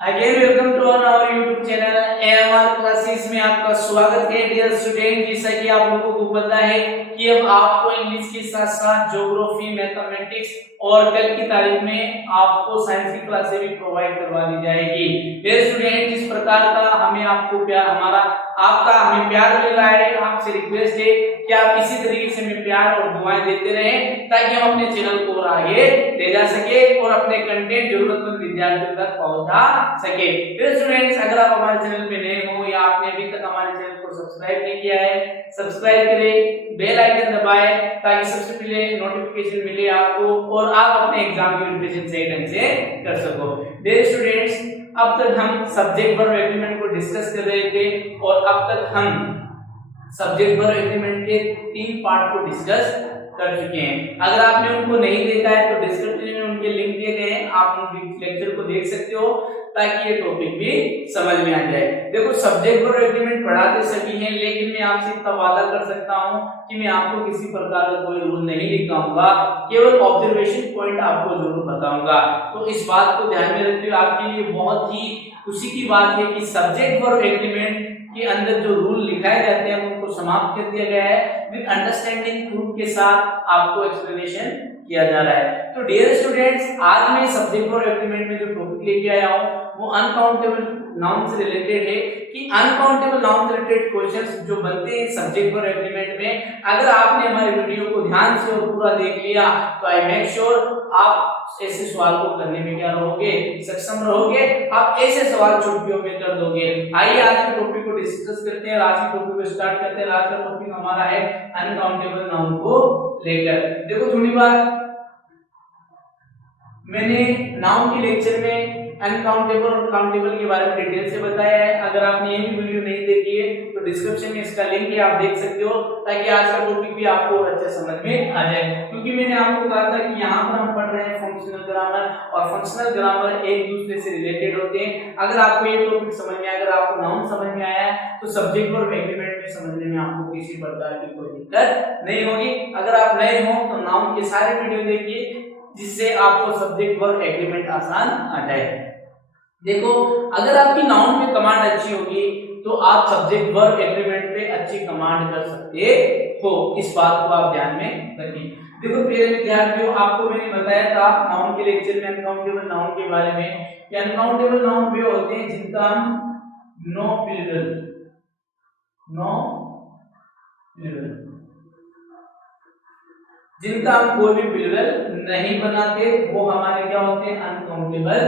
Again welcome to our YouTube channel AMR classes में आपका स्वागत है डियर स्टूडेंट। जैसा कि आप लोगों को पता है कि अब आपको इंग्लिश के साथ साथ ज्योग्राफी, मैथमेटिक्स और कल की तारीख में आपको साइंस की क्लासेस भी प्रोवाइड करवा दी जाएगी। डियर स्टूडेंट, जिस प्रकार का हमें आपको प्यार हमें प्यार मिल रहा है, आपसे रिक्वेस्ट है कि आप इसी तरीके से हमें प्यार और दुआएं देते रहें ताकि हम अपने चैनल को और आगे ले जा सके और अपने कंटेंट जरूरतमंद विद्यार्थियों तक पहुंचा सके। डियर स्टूडेंट्स, अगर आप हमारे चैनल पे नए हो या आपने अभी तक हमारे चैनल को सब्सक्राइब नहीं किया है, सब्सक्राइब करें, बेल आइकन दबाएं ताकि सबसे पहले नोटिफिकेशन मिले आपको और आप अपने एग्जाम की प्रिपरेशन सही ढंग से कर सको। डियर स्टूडेंट्स, अब तक हम सब्जेक्ट वर्ब एग्रीमेंट को डिस्कस कर रहे थे और अब तक हम सब्जेक्ट वर्ब एग्रीमेंट के 3 पार्ट को डिस्कस कर चुके हैं। अगर आपने उनको नहीं देखा है तो डिस्क्रिप्शन में उनके लिंक दिए गए हैं, आप उन लेक्चर को देख सकते हो ताकि ये टॉपिक भी समझ में आ जाए। देखो, सब्जेक्ट वर्ब एग्रीमेंट पढ़ाते सभी हैं, लेकिन मैं आपसे इतना वादा कर सकता हूं कि मैं आपको किसी प्रकार का कोई रूल नहीं लिखाऊंगा, केवल ऑब्जर्वेशन पॉइंट आपको जरूर बताऊंगा। तो इस बात को ध्यान में रखते हुए आपके लिए बहुत ही खुशी की बात है कि सब्जेक्ट वर्ब एग्रीमेंट के अंदर जो रूल लिखाए जाते हैं उनको समाप्त कर दिया गया है, विद अंडरस्टैंडिंग प्रूफ के साथ आपको एक्सप्लेनेशन किया जा रहा है। तो डियर स्टूडेंट्स, आज मैं सब्जेक्ट वर्ब एग्रीमेंट में जो टॉपिक लेके आया हूं वो अनकाउंटेबल नाउन से रिलेटेड है कि अनकाउंटेबल नाउन से रिलेटेड क्वेश्चंस जो बनते हैं सब्जेक्ट वर्ब एग्रीमेंट में, अगर आपने हमारे वीडियो को ध्यान से और पूरा देख लिया तो आई मेक श्योर आप ऐसे सवाल को करने में क्या रहोगे, सक्षम रहोगे, आप ऐसे सवाल चुटकियों में कर दोगे। आइए आज के टॉपिक को डिस्कस करते हैं, आज के टॉपिक को स्टार्ट करते हैं। आज का टॉपिक हमारा है अनकाउंटेबल नाउन को लेकर। देखो, थोड़ी बार मैंने नाउन के लेक्चर में अनकाउंटेबल और काउंटेबल के बारे में डिटेल से बताया है। अगर आपने ये भी वीडियो नहीं देखी है तो डिस्क्रिप्शन में इसका लिंक है, आप देख सकते हो ताकि आज का टॉपिक भी आपको और अच्छे समझ में आ जाए। क्योंकि मैंने आपको कहा था कि यहाँ पर हम पढ़ रहे हैं फंक्शनल ग्रामर, और फंक्शनल ग्रामर एक दूसरे से रिलेटेड होते हैं। अगर आपको ये टॉपिक समझ में आया, अगर आपको नाउन समझ में आया तो सब्जेक्ट वर्ब एग्रीमेंट में समझने में आपको किसी प्रकार की कोई दिक्कत नहीं होगी। अगर आप नए हो तो नाउन के सारे वीडियो देखिए जिससे आपको सब्जेक्ट वर्ब एग्रीमेंट आसान आ जाए। देखो, अगर आपकी नाउन पे कमांड अच्छी होगी तो आप सब्जेक्ट वर्ब एग्रीमेंट पे अच्छी कमांड कर सकते हो, इस बात को आप ध्यान में रखिए। देखो प्रिय विद्यार्थियों, आपको मैंने बताया था नाउन के लेक्चर में अनकाउंटेबल नाउन के बारे में कि अनकाउंटेबल नाउन वे होते हैं जिनका हम नो प्लूरल जिनका हम कोई भी प्लूरल नहीं बनाते वो हमारे क्या होते हैं, अनकाउंटेबल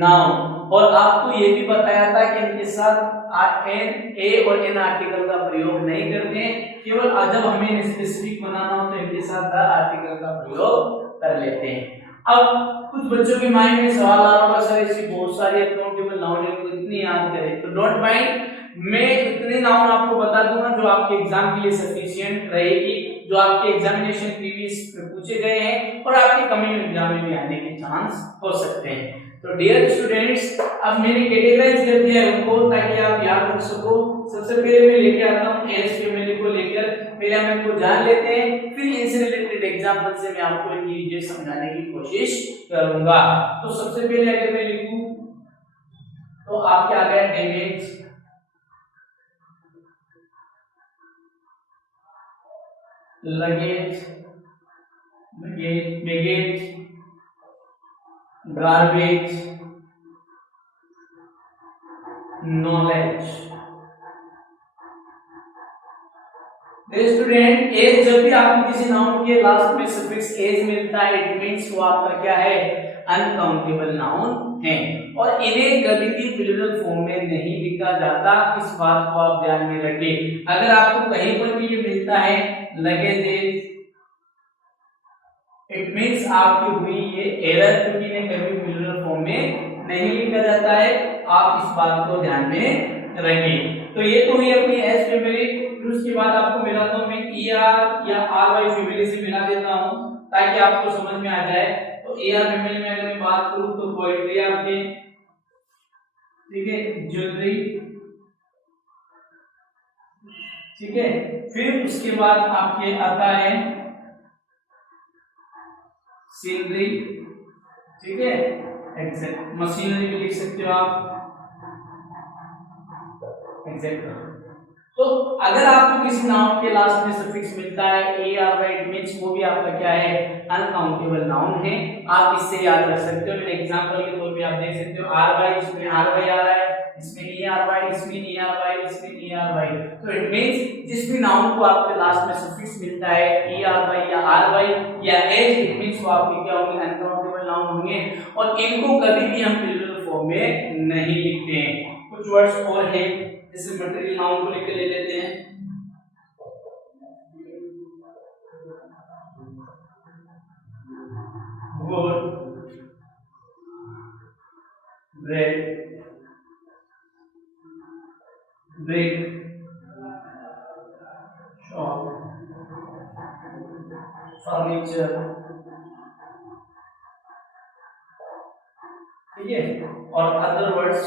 नाउन। और आपको ये भी बताया था कि इनके साथ एन, ए और एन आर्टिकल का प्रयोग नहीं करते हैं, केवल जब हमें स्पेसिफिक बनाना हो तो इनके साथ द आर्टिकल का प्रयोग कर लेते हैं। अब कुछ बच्चों के माइंड में सवाल आ रहा होगा, सर ऐसी बहुत सारी अनकाउंटेबल नाउन है तो इतनी याद करें, तो डोंट माइंड, मैं इतने नाउन आपको बता दूंगा जो आपके एग्जाम के लिए सफिशिएंट रहेगी, जो आपके एग्जामिनेशन प्रीवियस में पूछे गए हैं और आपके कमिंग एग्जाम में भी आने के चांस हो सकते हैं। तो डियर स्टूडेंट्स, अब मैंने कैटेगराइज कर दिया है उनको ताकि आप याद रख सको। सबसे पहले मैं लेके आता हूं एज फैमिली को लेकर, पहले हम इनको जान लेते हैं, फिर इनसे रिलेटेड एग्जांपल से मैं आपको इनकी चीजें समझाने की कोशिश करूंगा। तो सबसे पहले अगर मैं लिखूं तो आपके आ गया damage, luggage, baggage, garbage, knowledge. Student, एज जब भी आपको किसी नाउन के लास्ट में सफिक्स एज मिलता है इट मींस वो आपका क्या है, अनकाउंटेबल नाउन है, और इन्हें कभी भी प्लूरल फॉर्म में नहीं लिखा जाता, इस बात को आप ध्यान में रखें। अगर आपको कहीं पर भी ये मिलता है लगेजेज, इट मींस आपकी हुई ये एरर, क्योंकि इन्हें कभी प्लूरल फॉर्म में नहीं लिखा जाता है, आप इस बात को ध्यान में रखें। तो ये तो हुई अपनी एस फैमिली। फिर उसके बाद आपको मिलाता हूं मैं ईआर या आर वाई फैमिली से मिला देता हूं ताकि आपको समझ में आ जाए। तो एआर फैमिली में अगर मैं बात करूं तो पोएट्री आपके, ठीक है, ज्वेलरी, ठीक है, फिर उसके बाद आपके आता है सीनरी, ठीक है, एग्जैक्ट, मशीनरी भी लिख सकते हो आप एग्जैक्ट। तो अगर आपको किसी नाउन के लास्ट में सफिक्स मिलता है A R Y, it means वो भी आपका क्या है, अनकाउंटेबल नाउन है। आप इससे याद रख सकते हो। मैंने एग्जांपल के तौर पे आप देख सकते हो आर वाई, इसमें आर वाई आ रहा है, इसमें ई आर वाई, इसमें ई आर वाई, इसमें ई आर वाई। तो इट मींस जिस भी नाउन को आपके लास्ट में सफिक्स मिलता है ई आर वाई या आर वाई या एज, इट मींस वो आपके क्या होंगे, अनकाउंटेबल नाउन होंगे। और इनको कभी भी हम प्लूरल फॉर्म में नहीं लिखते हैं। कुछ वर्ड्स और हैं, जैसे मटेरियल नाउन को लेकर ले लेते हैं। wood, bread, brick, shop, furniture, ठीक है। और अदर वर्ड्स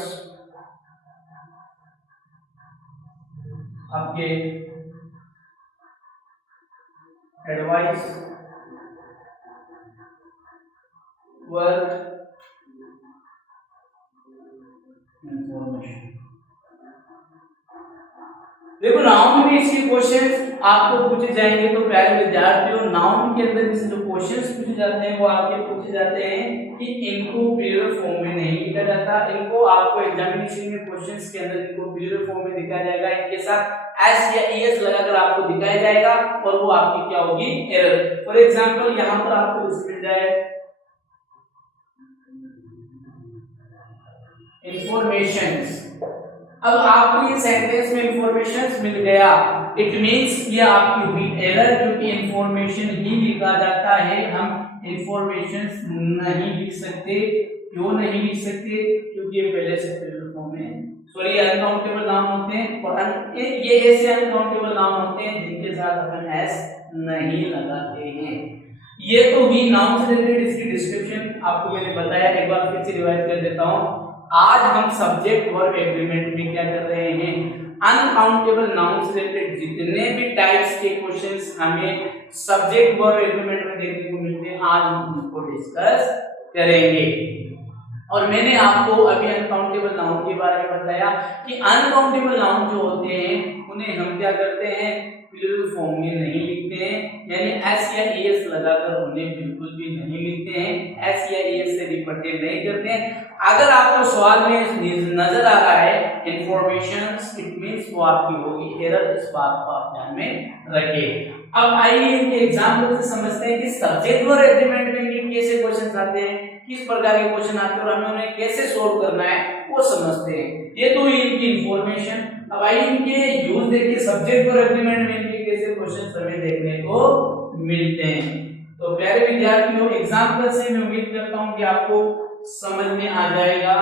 आपके एडवाइस, वर्क, इंफॉर्मेशन। देखो नाउन में इसके क्वेश्चंस आपको पूछे जाएंगे। तो प्यारे विद्यार्थियों, नाउन के अंदर जो क्वेश्चंस पूछे जाते हैं वो आपके पूछे जाते हैं कि इनको प्लूरल फॉर्म में नहीं लिखा जाता। इनको आपको एग्जामिनेशन में क्वेश्चंस के अंदर इनको प्लूरल फॉर्म में दिखाया जाएगा। इनके साथ एस या ईएस लगाकर आपको दिखाया जाएगा और वो आपकी क्या होगी, एरर। फॉर एग्जांपल यहां पर आपको लिस्ट मिल जाए इंफॉर्मेशंस। अब आपको ये सेंटेंस में इंफॉर्मेशन मिल गया, इट मींस ये आपकी हुई एरर, क्योंकि इंफॉर्मेशन ही लिखा जाता है, हम इंफॉर्मेशन नहीं लिख सकते। क्यों नहीं लिख सकते, क्योंकि ये पहले से प्लूरल फॉर्म में, सॉरी, अनकाउंटेबल नाउन होते हैं। और ये ऐसे अनकाउंटेबल नाउन होते हैं जिनके साथ अपन एस नहीं लगाते हैं। ये तो भी नाउन से रिलेटेड इसकी डिस्क्रिप्शन आपको मैंने बताया, एक बार फिर से रिवाइज कर देता हूं। आज हम सब्जेक्ट वर्ब एग्रीमेंट में क्या कर रहे हैं, अनकाउंटेबल नाउन से रिलेटेड जितने भी टाइप्स के क्वेश्चंस हमें सब्जेक्ट वर्ब एग्रीमेंट में देखने को मिलते हैं, आज हम उनको डिस्कस करेंगे। और मैंने आपको अभी अनकाउंटेबल नाउन के बारे में बताया कि अनकाउंटेबल नाउन जो होते हैं उन्हें हम क्या करते हैं, प्लूरल फॉर्म में नहीं लिखते हैं, यानी एस या एस लगाकर उन्हें बिल्कुल भी नहीं लिखते हैं, एस या एस से रिप्रेजेंट नहीं करते हैं। अगर आपको सवाल में नजर आ रहा है इंफॉर्मेशंस, इट मींस वो आपकी होगी एरर, इस बात को आप ध्यान में रखिए। अब आइए इनके एग्जांपल से समझते हैं कि सब्जेक्ट वर्ब एग्रीमेंट में इनके कैसे क्वेश्चन आते हैं, किस प्रकार के क्वेश्चन आते हैं और हमें उन्हें कैसे सोल्व करना है वो समझते हैं। ये तो इनकी इंफॉर्मेशन। अब आइए इनके यूज देखिए, सब्जेक्ट वर्ब एग्रीमेंट में इनके कैसे क्वेश्चन हमें देखने को मिलते हैं। तो प्यारे विद्यार्थियों, एग्जांपल से मैं उम्मीद करता हूं कि आपको समझ में आ जाएगा।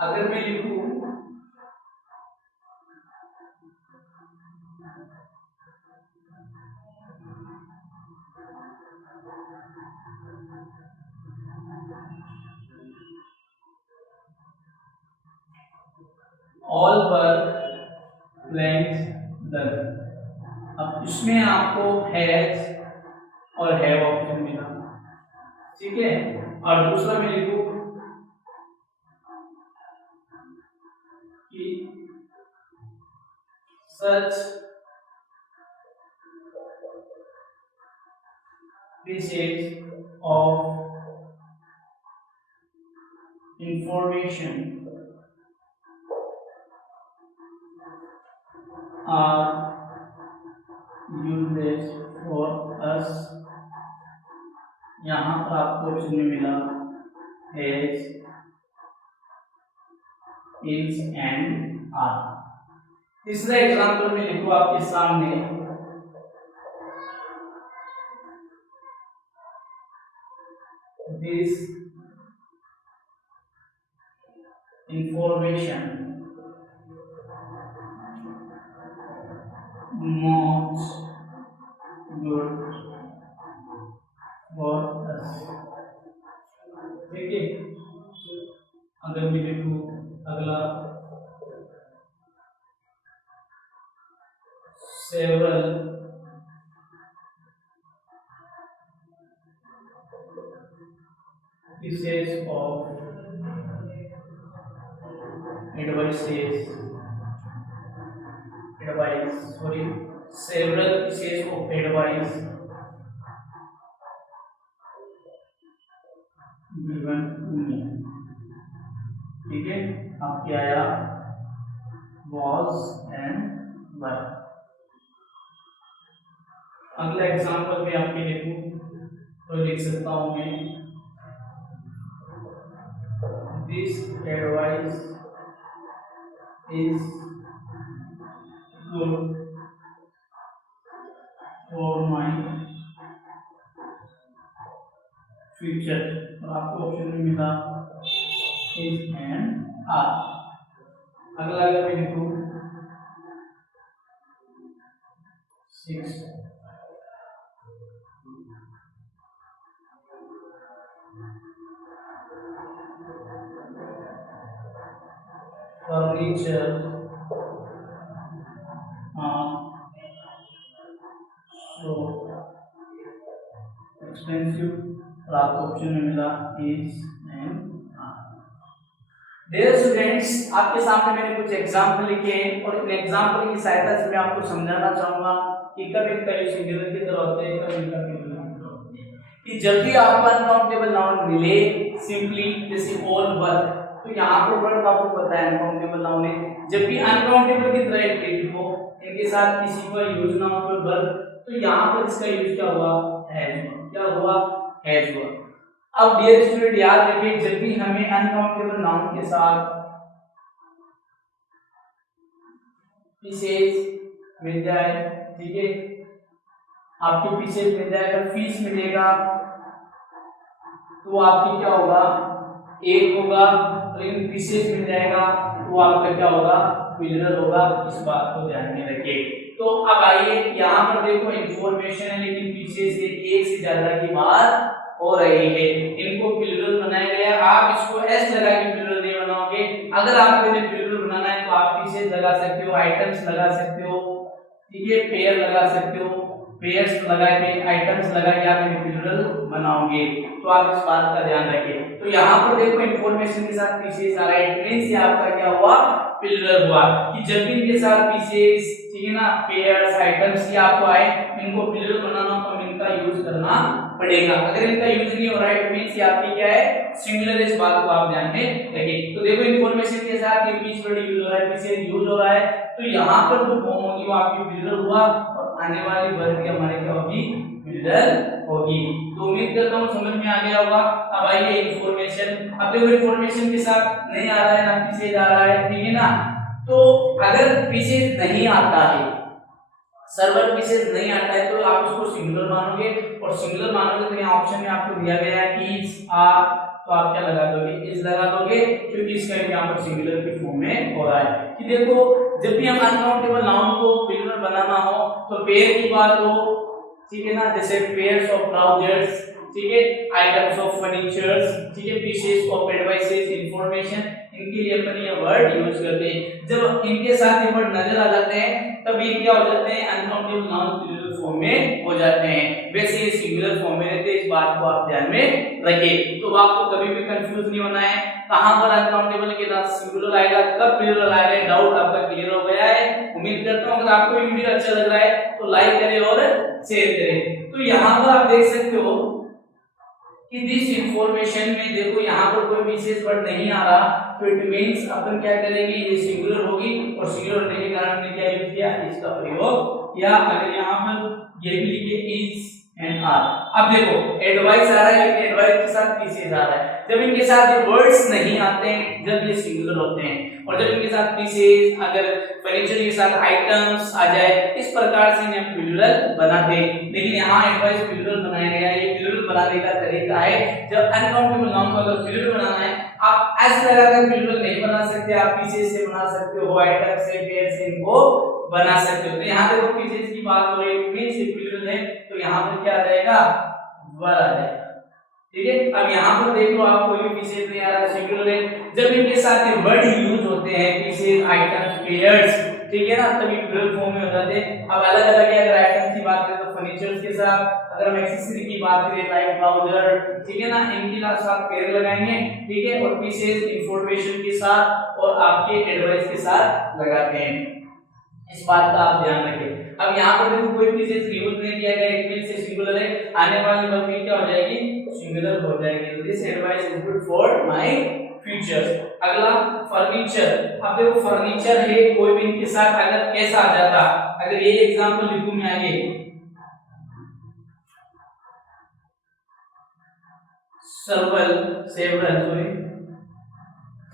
अगर मैं लिखूं ऑल वर्क प्लान्स डन, अब इसमें आपको हैज और हैव ऑप्शन मिला, ठीक है। और दूसरा मैं लिखूं कि सच pieces of information are useless for us। यहाँ पर आपको ऑप्शन में मिला is, is and are। तीसरा एग्जाम्पल में लिखो आपके सामने, this information most good for us, ठीक है। अगर मैं लिखूं अगला, several pieces of several pieces of advice given to me। ठीक है, अब क्या आया, was and were। अगला एग्जांपल में आपके लिखूं तो लिख सकता हूं मैं, this advice is good for my future। और आपको ऑप्शन में मिला is and are। अगला अगर मैं लिखूं 6 furniture so expensive। और आपको ऑप्शन में मिला is and are। Dear students, आपके सामने मैंने कुछ एग्जाम्पल लिखे हैं और इन एग्जाम्पल की सहायता से मैं आपको समझाना चाहूंगा कि कब इनका यूज सिंगुलर की तरह होते हैं, कब इनका प्लूरल की तरह होते हैं। कि जब भी आपको अनकाउंटेबल नाउन मिले सिंपली जैसे ऑल वर्क, तो यहाँ पर वर्क आपको पता है अनकाउंटेबल नाउन है, जब भी अनकाउंटेबल की तरह ट्रीट हो इनके साथ किसी का यूज ना हो तो वर्क, तो यहाँ पर इसका यूज क्या हुआ, हैज हुआ। क्या हुआ, हैज हुआ। अब डियर स्टूडेंट याद रखिए, जब भी हमें अनकाउंटेबल नाउन के साथ पीसेस मिल जाए, ठीक है, आपके पीसेस मिल जाएगा, फीस मिलेगा, तो आपकी क्या होगा, एक होगा, और इन पीसेस मिल जाएगा तो आपका क्या होगा, प्लूरल होगा। इस बात को ध्यान में रखिए। तो अब आइए यहाँ पर देखो इंफॉर्मेशन है, लेकिन पीछे से एक से ज्यादा की बात हो रही है, इनको प्लूरल बनाया गया। आप इसको एस लगा के प्लूरल नहीं बनाओगे। अगर आपको इन्हें प्लूरल बनाना है तो आप पीसेस लगा सकते हो, आइटम्स लगा सकते हो, ठीक है, पेयर लगा सकते हो, पेयर्स लगा के, आइटम्स लगा के आप इन्हें प्लूरल बनाओगे। तो आप इस बात का ध्यान रखिए। तो यहाँ पर देखो इंफॉर्मेशन के साथ पीसेस आ रहा है, इट मींस ये आपका क्या हुआ, प्लूरल हुआ। कि जब भी इनके साथ पीसेस, ठीक है ना, पेयर्स, आइटम्स ये आपको आए, इनको प्लूरल बनाना हो तो इनका यूज करना पड़ेगा। अगर इनका यूज नहीं हो रहा है, इट मींस ये आपकी क्या है, सिंगुलर। इस बात को आप ध्यान में रखिए। तो देखो इंफॉर्मेशन के साथ ये पीस वर्ड यूज हो रहा है, पीसेस यूज हो रहा है, तो यहाँ पर जो फॉर्म होगी वो आपकी प्लूरल हुआ, और आने वाली वर्ड हमारे क्या होगी, प्लूरल होगी। तो उम्मीद करता हूँ समझ में आ गया होगा। अब आइए इंफॉर्मेशन। अब देखो इंफॉर्मेशन के साथ नहीं आ रहा है ना, पीसेज आ रहा है, ठीक है ना। तो अगर पीसेज नहीं आता है, सर्वर पीसेज नहीं आता है, तो आप उसको सिंगुलर मानोगे, और सिंगुलर मानोगे तो यहाँ ऑप्शन में आपको दिया गया है इज, आर, तो आप क्या लगा दोगे, इज लगा दोगे, क्योंकि इसका यहाँ पर सिंगुलर की फॉर्म में हो रहा है। कि देखो जब भी हम अनकाउंटेबल नाउन को प्लूरल बनाना हो तो पेयर की बात हो, ठीक है ना, जैसे पेयर्स ऑफ ट्राउजर्स, ठीक है, आइटम्स ऑफ फर्नीचर्स, ठीक है, पीसेस ऑफ एडवाइसेस, इंफॉर्मेशन, इनके लिए अपन ये वर्ड यूज करते हैं। जब इनके साथ ये वर्ड नजर आ जाते हैं तब ये क्या हो जाते हैं, अनकाउंटेबल नाउन प्लूरल फॉर्म में हो जाते हैं। वैसे ये सिंगुलर फॉर्म में रहते हैं, इस बात को आप ध्यान में रखिए। तो आपको कभी भी कंफ्यूज नहीं होना है, कहां पर अनकाउंटेबल के साथ सिंगुलर आएगा, कब प्लूरल आएगा, डाउट आपका क्लियर हो गया है। उम्मीद करता हूं अगर आपको ये वीडियो अच्छा लग रहा है तो लाइक करें और शेयर करें। तो यहाँ पर आप देख सकते हो कि दिस इंफॉर्मेशन में देखो यहाँ पर कोई विशेष वर्ड नहीं आ रहा, तो इट मींस अपन क्या करेंगे, ये सिंगुलर होगी, और सिंगुलर होने के कारण हमने क्या यूज किया, इसका प्रयोग किया। अगर यहाँ पर ये भी लिखे इज एंड आर। अब देखो एडवाइस आ रहा है, लेकिन एडवाइस के साथ पीसेस आ रहा है। जब इनके साथ ये वर्ड्स नहीं आते हैं, जब ये सिंगुलर होते हैं, और जब इनके साथ पीसेस, अगर फर्नीचर के साथ आइटम्स आ जाए, इस प्रकार से इन्हें प्लूरल बनाते हैं। लेकिन यहाँ एडवाइस प्लूरल बनाया गया है। ये प्लूरल बनाने का तरीका है, जब अनकाउंटेबल नाउन को अगर प्लूरल बनाना है, आप ऐसे लगाकर प्लूरल नहीं बना सकते, आप पीसेस से बना सकते हो, आइटम से, पेयर से इनको बना सकते हो। तो यहाँ देखो पीसेस की बात हो रही है, मींस ये प्लूरल है, तो यहाँ पर क्या आ जाएगा, वर आ जाएगा, ठीक है। अब यहाँ पर देख लो आप, कोई भी पीसेस नहीं आ रहा, सिंगुलर है। जब इनके साथ ये वर्ड यूज होते हैं, पीसेस, आइटम्स, पेयर्स, ठीक है ना, तभी प्लूरल फॉर्म में हो जाते हैं। अब अलग अलग है, अगर आइटम्स की बात करें तो फर्नीचर्स के साथ, अगर हम एक्सेसरी की बात करें लाइक ट्राउजर, ठीक है ना, इनके साथ पेयर लगाएंगे, ठीक है, और पीसेस इंफॉर्मेशन के साथ और आपके एडवाइस के साथ लगाते हैं। इस बात का आप ध्यान रखें। अब यहाँ पर देखो कोई पीसेस यूज नहीं किया गया, एक मीन से सिंगुलर है, आने वाली वर्ब क्या हो जाएगी, सिंगुलर हो जाएगी। तो this advice is good for my future. अगला फर्नीचर। अब देखो फर्नीचर है, कोई भी इनके साथ अगर ऐसा आ जाता, अगर ये एग्जांपल लिखूं मैं आगे,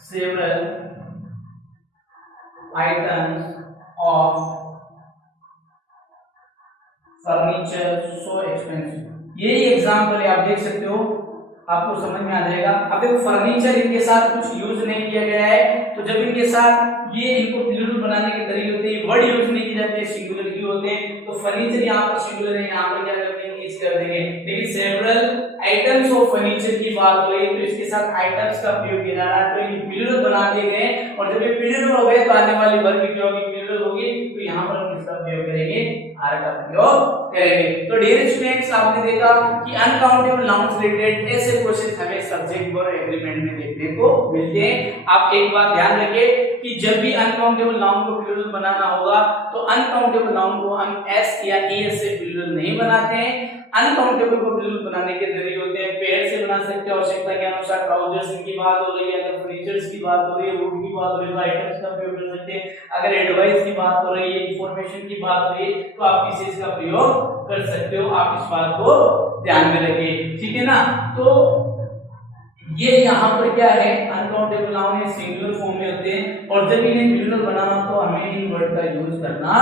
several items of furniture so expensive, यही एग्जांपल है, आप देख सकते हो, आपको समझ में आ जाएगा। अब देखो फर्नीचर इनके साथ कुछ यूज नहीं किया गया है, तो जब इनके साथ ये इनको प्लूरल बनाने के तरीके होते हैं, वर्ड यूज नहीं किए जाते, सिंगुलर ही होते हैं, तो फर्नीचर यहाँ पर सिंगुलर है, यहाँ पर क्या करते हैं, इस कर देंगे। लेकिन सेवरल आइटम्स ऑफ फर्नीचर की बात हो रही है, तो इसके साथ आइटम्स का प्रयोग किया जा रहा है, तो ये प्लूरल बना दिए गए, और जब ये प्लूरल हो गए तो आने वाली वर्ब क्या होगी, प्लूरल होगी, तो यहाँ पर हम किसका प्रयोग करेंगे, आर का प्रयोग करेंगे। तो डियर स्टूडेंट्स, आपने देखा कि अनकाउंटेबल नाउन्स रिलेटेड ऐसे क्वेश्चन हमें सब्जेक्ट और एग्रीमेंट में देखने को मिलते हैं। आप एक बात ध्यान रखें कि जब भी अनकाउंटेबल नाउन को प्लूरल बनाना होगा तो अनकाउंटेबल नाउन को हम एस या एस से प्लूरल नहीं बनाते हैं। अनकाउंटेबल को प्लूरल बनाने के तरीके होते हैं, पेयर से बना सकते हैं, आवश्यकता के अनुसार ट्राउजर्स की बात हो रही है, अगर फर्नीचर्स की बात हो रही है, वुड की बात हो रही है तो आइटम्स का प्रयोग कर सकते हैं, अगर एडवाइस की बात हो रही है, इंफॉर्मेशन की बात हो रही है तो आप पीसेस का प्रयोग कर सकते हो। आप इस बात को ध्यान में रखिए, ठीक है ना। तो ये यहाँ पर क्या है, अनकाउंटेबल नाउन है, सिंगुलर फॉर्म में होते हैं, और जब इन्हें प्लूरल बनाना तो हमें इन वर्ड का यूज करना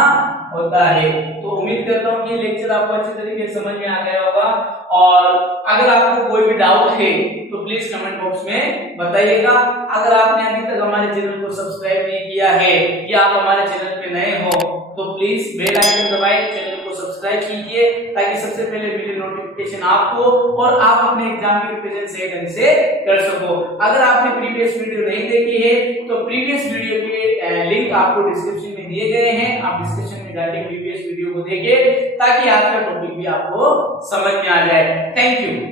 होता है। तो उम्मीद करता हूँ कि लेक्चर आपको अच्छे तरीके से समझ में आ गया होगा, और अगर आपको कोई भी डाउट है तो प्लीज कमेंट बॉक्स में बताइएगा। अगर आपने अभी तक हमारे चैनल को सब्सक्राइब नहीं किया है या आप हमारे चैनल पे नए हो तो प्लीज बेल आइकन दबाएं, चैनल को सब्सक्राइब कीजिए ताकि सबसे पहले मिले नोटिफिकेशन आपको और आप अपने एग्जाम की प्रिपरेशन सही ढंग से कर सको। अगर आपने प्रीवियस वीडियो नहीं देखी है तो प्रीवियस वीडियो के लिंक आपको डिस्क्रिप्शन में दिए गए हैं, आप डिस्क्रिप्शन में जाके प्रीवियस वीडियो को देखिए ताकि आज का टॉपिक भी आपको समझ में आ जाए। Thank you.